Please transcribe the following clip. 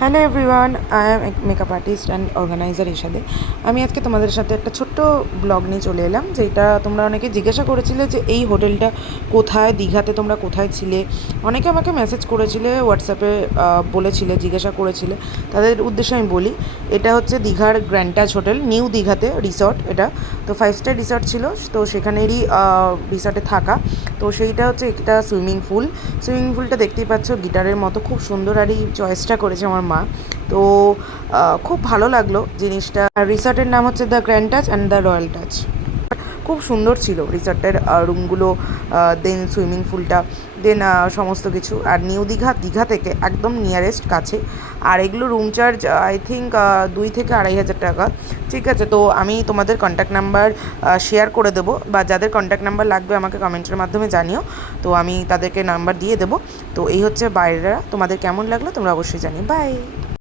Hello everyone, I am makeup artist and organiser Ishade. আমি আজকে তোমাদের সাথে একটা ছোট্ট ব্লগ নিয়ে চলে এলাম, যেটা তোমরা অনেকে জিজ্ঞাসা করেছিলে যে এই হোটেলটা কোথায়, দীঘাতে তোমরা কোথায় ছিলে। অনেকে আমাকে মেসেজ করেছিলে, হোয়াটসঅ্যাপে বলেছিলে, জিজ্ঞাসা করেছিলে। তাদের উদ্দেশ্যে আমি বলি, এটা হচ্ছে দীঘার গ্র্যান্ড টাচ হোটেল, নিউ দীঘাতে রিসর্ট। এটা তো 5 স্টার রিসর্ট ছিল, তো সেখানেরই রিসর্টে থাকা। তো সেইটা হচ্ছে একটা সুইমিং পুলটা দেখতেই পাচ্ছ, গিটারের মতো খুব সুন্দর, আর এই চয়েসটা করেছে আমার মা। তো খুব ভালো লাগলো জিনিসটা। রিসর্টের নাম হচ্ছে the grand touch and the royal touch. খুব সুন্দর ছিল রিসর্টের রুমগুলো, দেন সুইমিং পুলটা, দেন সমস্ত কিছু। আর নিউ দীঘা থেকে একদম নিয়ারেস্ট কাছে। আর এগুলো রুম চার্জ আই থিঙ্ক 2 থেকে 2,500 টাকা। ঠিক আছে, তো আমি তোমাদের কন্ট্যাক্ট নাম্বার শেয়ার করে দেবো, বা যাদের কন্ট্যাক্ট নাম্বার লাগবে আমাকে কমেন্টের মাধ্যমে জানিও, তো আমি তাদেরকে নাম্বার দিয়ে দেবো। তো এই হচ্ছে বাইরেরা। তোমাদের কেমন লাগলো তোমরা অবশ্যই জানিও। বাই।